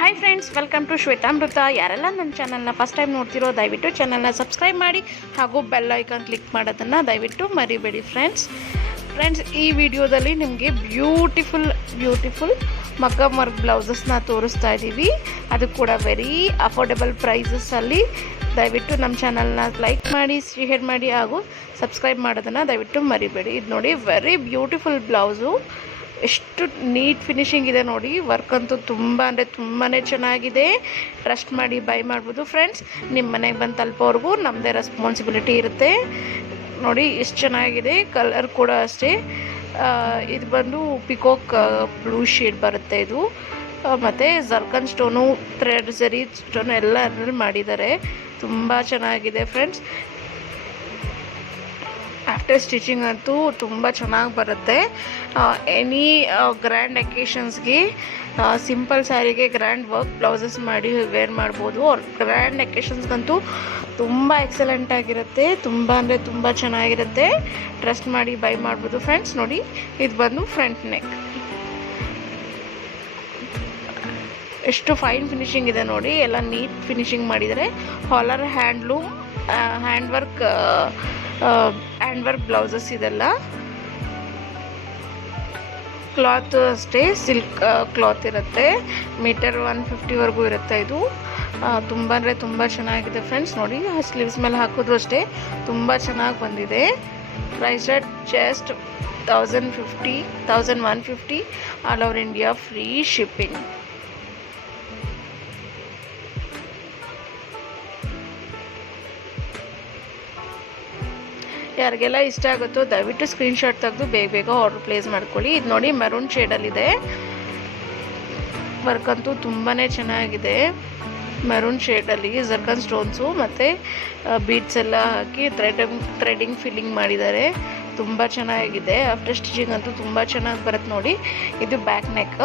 Hi friends, welcome to Shwetamrutha. ಯಾರೆಲ್ಲ ನನ್ನ ಚಾನಲ್ನ ಫಸ್ಟ್ ಟೈಮ್ ನೋಡ್ತಿರೋ ದಯವಿಟ್ಟು ಚಾನಲ್ನ ಸಬ್ಸ್ಕ್ರೈಬ್ ಮಾಡಿ ಹಾಗೂ ಬೆಲ್ ಐಕಾನ್ ಕ್ಲಿಕ್ ಮಾಡೋದನ್ನು ದಯವಿಟ್ಟು ಮರಿಬೇಡಿ ಫ್ರೆಂಡ್ಸ್ ಈ ವಿಡಿಯೋದಲ್ಲಿ ನಿಮಗೆ ಬ್ಯೂಟಿಫುಲ್ ಮಗ್ಗಮ್ ವರ್ಕ್ ಬ್ಲೌಸಸ್ನ ತೋರಿಸ್ತಾ ಇದ್ದೀವಿ. ಅದು ಕೂಡ ವೆರಿ ಅಫೋರ್ಡೆಬಲ್ ಪ್ರೈಸಸ್ಸಲ್ಲಿ. ದಯವಿಟ್ಟು ನಮ್ಮ ಚಾನಲ್ನ ಲೈಕ್ ಮಾಡಿ, ಶೇರ್ ಮಾಡಿ ಹಾಗೂ ಸಬ್ಸ್ಕ್ರೈಬ್ ಮಾಡೋದನ್ನು ದಯವಿಟ್ಟು ಮರಿಬೇಡಿ. ಇದು ನೋಡಿ, ವೆರಿ ಬ್ಯೂಟಿಫುಲ್ ಬ್ಲೌಸು. ಎಷ್ಟು ನೀಟ್ ಫಿನಿಶಿಂಗ್ ಇದೆ ನೋಡಿ. ವರ್ಕ್ ಅಂತೂ ತುಂಬ ತುಂಬಾ ಚೆನ್ನಾಗಿದೆ. ಟ್ರಸ್ಟ್ ಮಾಡಿ ಬೈ ಮಾಡ್ಬೋದು ಫ್ರೆಂಡ್ಸ್. ನಿಮ್ಮ ಮನೆಗೆ ಬಂದು ತಲುಪೋವರೆಗೂ ನಮ್ಮದೇ ರೆಸ್ಪಾನ್ಸಿಬಿಲಿಟಿ ಇರುತ್ತೆ. ನೋಡಿ ಎಷ್ಟು ಚೆನ್ನಾಗಿದೆ. ಕಲರ್ ಕೂಡ ಅಷ್ಟೇ. ಇದು ಬಂದು ಪಿಕಾಕ್ ಬ್ಲೂ ಶೇಡ್ ಬರುತ್ತೆ ಇದು. ಮತ್ತು ಜರ್ಕನ್ ಸ್ಟೋನು, ಥ್ರೆಡ್ ಜರಿ ಸ್ಟೋನು ಎಲ್ಲ ಅದರಲ್ಲಿ ಮಾಡಿದ್ದಾರೆ. ತುಂಬ ಚೆನ್ನಾಗಿದೆ ಫ್ರೆಂಡ್ಸ್. ಆಫ್ಟರ್ ಸ್ಟಿಚಿಂಗ್ ಅಂತೂ ತುಂಬ ಚೆನ್ನಾಗಿ ಬರುತ್ತೆ. ಎನಿ ಗ್ರ್ಯಾಂಡ್ ಅಕೇಶನ್ಸ್ಗೆ, ಸಿಂಪಲ್ ಸ್ಯಾರಿಗೆ ಗ್ರ್ಯಾಂಡ್ ವರ್ಕ್ ಬ್ಲೌಸಸ್ ಮಾಡಿ ವೇರ್ ಮಾಡ್ಬೋದು. ಅವ್ರ ಗ್ರ್ಯಾಂಡ್ ಅಕೇಶನ್ಸ್ಗಂತೂ ತುಂಬ ಎಕ್ಸಲೆಂಟ್ ಆಗಿರುತ್ತೆ. ತುಂಬ ಚೆನ್ನಾಗಿರುತ್ತೆ. ಟ್ರಸ್ಟ್ ಮಾಡಿ ಬೈ ಮಾಡ್ಬೋದು ಫ್ರೆಂಡ್ಸ್. ನೋಡಿ, ಇದು ಬಂದು ಫ್ರಂಟ್ ನೆಕ್. ಎಷ್ಟು ಫೈನ್ ಫಿನಿಶಿಂಗ್ ಇದೆ ನೋಡಿ. ಎಲ್ಲ ನೀಟ್ ಫಿನಿಶಿಂಗ್ ಮಾಡಿದರೆ. ಹಾಲರ್ ಹ್ಯಾಂಡ್ ವರ್ಕ್ ಬ್ಲೌಸಸ್ ಇದೆಲ್ಲ. ಕ್ಲಾತ್ ಅಷ್ಟೇ ಸಿಲ್ಕ್ ಕ್ಲಾತ್ ಇರುತ್ತೆ. ಮೀಟರ್ 150ವರೆಗೂ ಇರುತ್ತೆ ಇದು. ತುಂಬ ಚೆನ್ನಾಗಿದೆ ಫ್ರೆಂಡ್ಸ್. ನೋಡಿ, ಸ್ಲೀವ್ಸ್ ಮೇಲೆ ಹಾಕಿದ್ರು ಅಷ್ಟೇ ತುಂಬ ಚೆನ್ನಾಗಿ ಬಂದಿದೆ. Price rate just 1150 all over India, free shipping. ಯಾರಿಗೆಲ್ಲ ಇಷ್ಟ ಆಗುತ್ತೋ ದಯವಿಟ್ಟು ಸ್ಕ್ರೀನ್ಶಾಟ್ ತೆಗೆದು ಬೇಗ ಆರ್ಡರ್ ಪ್ಲೇಸ್ ಮಾಡ್ಕೊಳ್ಳಿ. ಇದು ನೋಡಿ, ಮೆರೂನ್ ಶೇಡಲ್ಲಿದೆ. ವರ್ಕ್ ಅಂತೂ ತುಂಬಾ ಚೆನ್ನಾಗಿದೆ. ಮೆರೂನ್ ಶೇಡಲ್ಲಿ ಜರ್ಕನ್ ಸ್ಟೋನ್ಸು ಮತ್ತು ಬೀಡ್ಸ್ ಎಲ್ಲ ಹಾಕಿ ಥ್ರೆಡಿಂಗ್ ಫಿಲ್ಲಿಂಗ್ ಮಾಡಿದ್ದಾರೆ. ತುಂಬ ಚೆನ್ನಾಗಿದೆ. ಆಫ್ಟರ್ ಸ್ಟಿಚಿಂಗ್ ಅಂತೂ ತುಂಬ ಚೆನ್ನಾಗಿ ಬರುತ್ತೆ ನೋಡಿ. ಇದು ಬ್ಯಾಕ್ ನೆಕ್.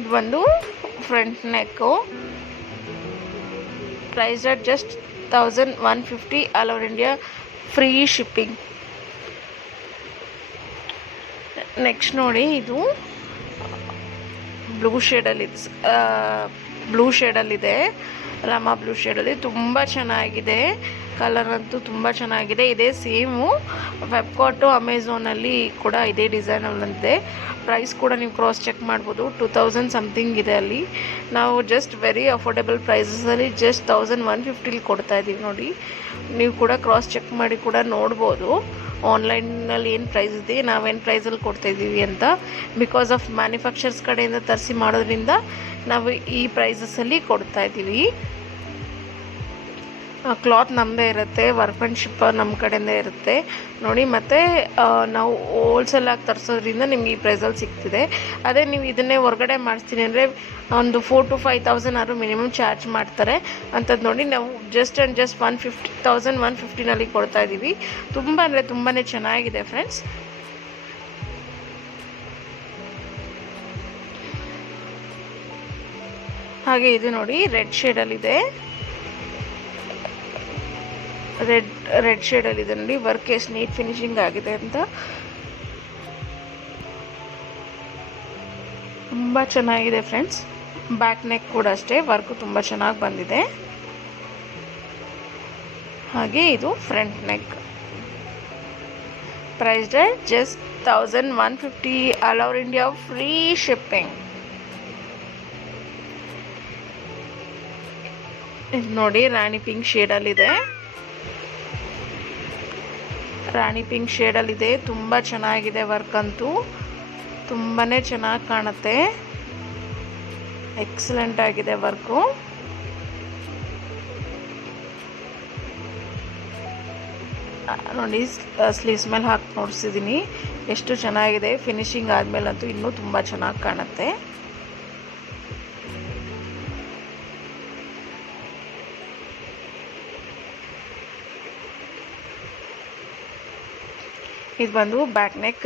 ಇದು ಬಂದು front neck. Price at just 1150 all over India, free shipping. Next ನೋಡಿ, ಇದು ಬ್ಲೂ ಶೇಡಲ್ಲಿದೆ. ರಾಮಾ ಬ್ಲೂ ಶೇಡಲ್ಲಿ ತುಂಬ ಚೆನ್ನಾಗಿದೆ. ಕಲರ್ ಅಂತೂ ತುಂಬ ಚೆನ್ನಾಗಿದೆ. ಇದೇ ಸೇಮು ಫ್ಲಿಪ್ಕಾರ್ಟು, ಅಮೆಝಾನಲ್ಲಿ ಕೂಡ ಇದೇ ಡಿಸೈನಲ್ಲಿದೆ. ಪ್ರೈಸ್ ಕೂಡ ನೀವು ಕ್ರಾಸ್ ಚೆಕ್ ಮಾಡ್ಬೋದು. 2000 ಸಮಥಿಂಗ್ ಇದೆ ಅಲ್ಲಿ. ನಾವು ಜಸ್ಟ್ ವೆರಿ ಅಫೋರ್ಡೆಬಲ್ ಪ್ರೈಸಸಲ್ಲಿ ಜಸ್ಟ್ 1150 ಕೊಡ್ತಾ ಇದ್ದೀವಿ ನೋಡಿ. ನೀವು ಕೂಡ ಕ್ರಾಸ್ ಚೆಕ್ ಮಾಡಿ ಕೂಡ ನೋಡ್ಬೋದು ಆನ್ಲೈನಲ್ಲಿ ಏನು ಪ್ರೈಸ್ ಇದೆ, ನಾವೇನು ಪ್ರೈಸಲ್ಲಿ ಕೊಡ್ತಾಯಿದ್ದೀವಿ ಅಂತ. ಬಿಕಾಸ್ ಆಫ್ ಮ್ಯಾನುಫ್ಯಾಕ್ಚರ್ಸ್ ಕಡೆಯಿಂದ ತರಿಸಿ ಮಾಡೋದ್ರಿಂದ ನಾವು ಈ ಪ್ರೈಸಸಲ್ಲಿ ಕೊಡ್ತಾಯಿದ್ದೀವಿ. ಕ್ಲಾತ್ ನಮ್ಮದೇ ಇರುತ್ತೆ. ವರ್ಕ್ಮೆನ್ಶಿಪ್ ನಮ್ಮ ಕಡೆಯಿಂದ ಇರುತ್ತೆ ನೋಡಿ. ಮತ್ತು ನಾವು ಹೋಲ್ಸೇಲಾಗಿ ತರಿಸೋದ್ರಿಂದ ನಿಮ್ಗೆ ಈ ಪ್ರೈಸಲ್ಲಿ ಸಿಗ್ತಿದೆ. ಅದೇ ನೀವು ಇದನ್ನೇ ಹೊರಗಡೆ ಮಾಡಿಸ್ತೀನಿ ಅಂದರೆ ಒಂದು 4,000 to 5,000 ಆದರೂ ಮಿನಿಮಮ್ ಚಾರ್ಜ್ ಮಾಡ್ತಾರೆ. ಅಂಥದ್ದು ನೋಡಿ, ನಾವು ಜಸ್ಟ್ 150ನಲ್ಲಿ ಕೊಡ್ತಾ ಇದ್ದೀವಿ. ತುಂಬಾ ಚೆನ್ನಾಗಿದೆ ಫ್ರೆಂಡ್ಸ್. ಹಾಗೆ ಇದು ನೋಡಿ, ರೆಡ್ ಶೇಡಲ್ಲಿದೆ. ರೆಡ್ ಶೇಡಲ್ಲಿದೆ ನೋಡಿ. ವರ್ಕ್ ಎಷ್ಟು ನೀಟ್ ಫಿನಿಶಿಂಗ್ ಆಗಿದೆ ಅಂತ. ತುಂಬ ಚೆನ್ನಾಗಿದೆ ಫ್ರೆಂಡ್ಸ್. ಬ್ಯಾಕ್ ನೆಕ್ ಕೂಡ ಅಷ್ಟೇ, ವರ್ಕು ತುಂಬ ಚೆನ್ನಾಗಿ ಬಂದಿದೆ. ಹಾಗೆ ಇದು front neck. Price rate just 1150 all over India, free shipping. ಇದು ನೋಡಿ, ರಾಣಿ ಪಿಂಕ್ ಶೇಡಲ್ಲಿದೆ. ತುಂಬ ಚೆನ್ನಾಗಿದೆ. ವರ್ಕ್ ಅಂತೂ ತುಂಬಾ ಚೆನ್ನಾಗಿ ಕಾಣುತ್ತೆ. ಎಕ್ಸಲೆಂಟ್ ಆಗಿದೆ ವರ್ಕು. ನೋಡಿ, ಸ್ಲೀವ್ಸ್ ಮೇಲೆ ಹಾಕಿ ನೋಡಿಸಿದ್ದೀನಿ ಎಷ್ಟು ಚೆನ್ನಾಗಿದೆ. ಫಿನಿಶಿಂಗ್ ಆದಮೇಲಂತೂ ಇನ್ನೂ ತುಂಬ ಚೆನ್ನಾಗಿ ಕಾಣುತ್ತೆ. ಇದು ಬಂದು ಬ್ಯಾಕ್ ನೆಕ್.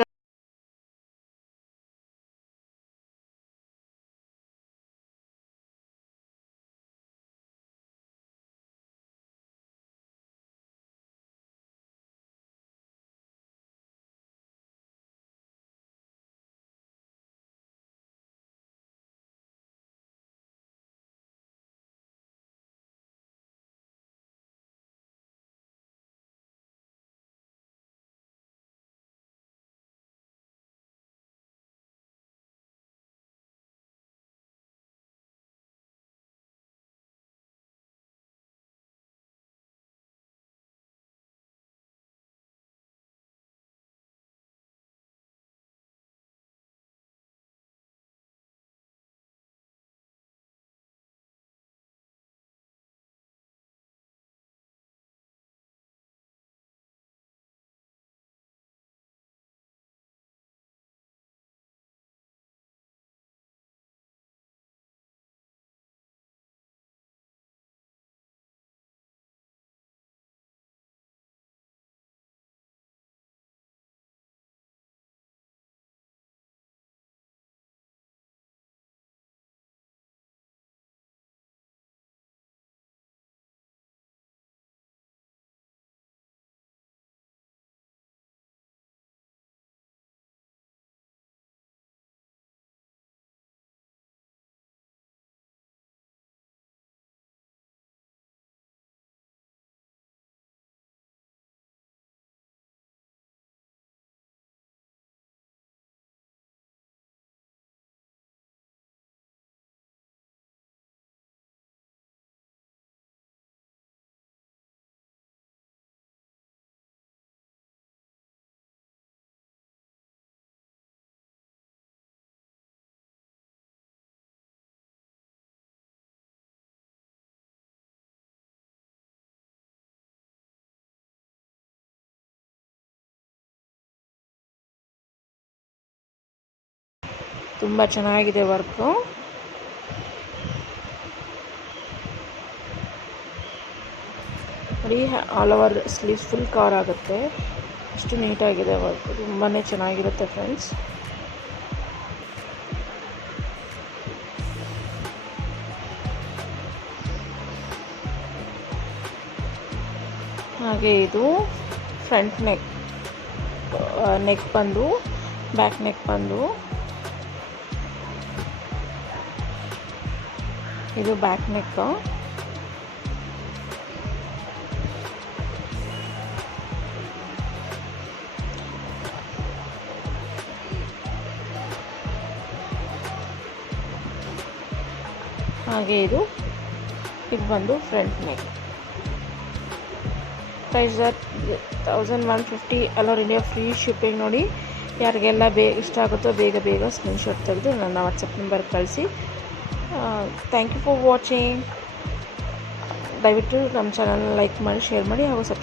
ತುಂಬ ಚೆನ್ನಾಗಿದೆ ವರ್ಕು. ನೋಡಿ, all over sleeves full cover ಆಗುತ್ತೆ. ಅಷ್ಟು ನೀಟಾಗಿದೆ ವರ್ಕ್, ತುಂಬಾ ಚೆನ್ನಾಗಿರುತ್ತೆ ಫ್ರೆಂಡ್ಸ್. ಹಾಗೆ ಇದು ಫ್ರಂಟ್ ನೆಕ್ ಬಂದು, ಬ್ಯಾಕ್ ನೆಕ್ ಬಂದು, ಇದು ಬ್ಯಾಕ್ ನೆಕ್. ಹಾಗೆ ಇದು ಬಂದು front neck. Price 1150, all over India free shipping. ನೋಡಿ, ಯಾರಿಗೆಲ್ಲ ಇಷ್ಟ ಆಗುತ್ತೋ ಬೇಗ ಸ್ಕ್ರೀನ್ಶಾಟ್ ತೆಗೆದು ನನ್ನ ವಾಟ್ಸಪ್ ನಂಬರ್ ಕಳಿಸಿ. Thank you for watching. ದಯವಿಟ್ಟು ನಮ್ಮ ಚಾನಲ್ನ ಲೈಕ್ ಮಾಡಿ, ಶೇರ್ ಮಾಡಿ ಹಾಗೂ ಸಬ್ಸ್ಕ್ರೈಬ್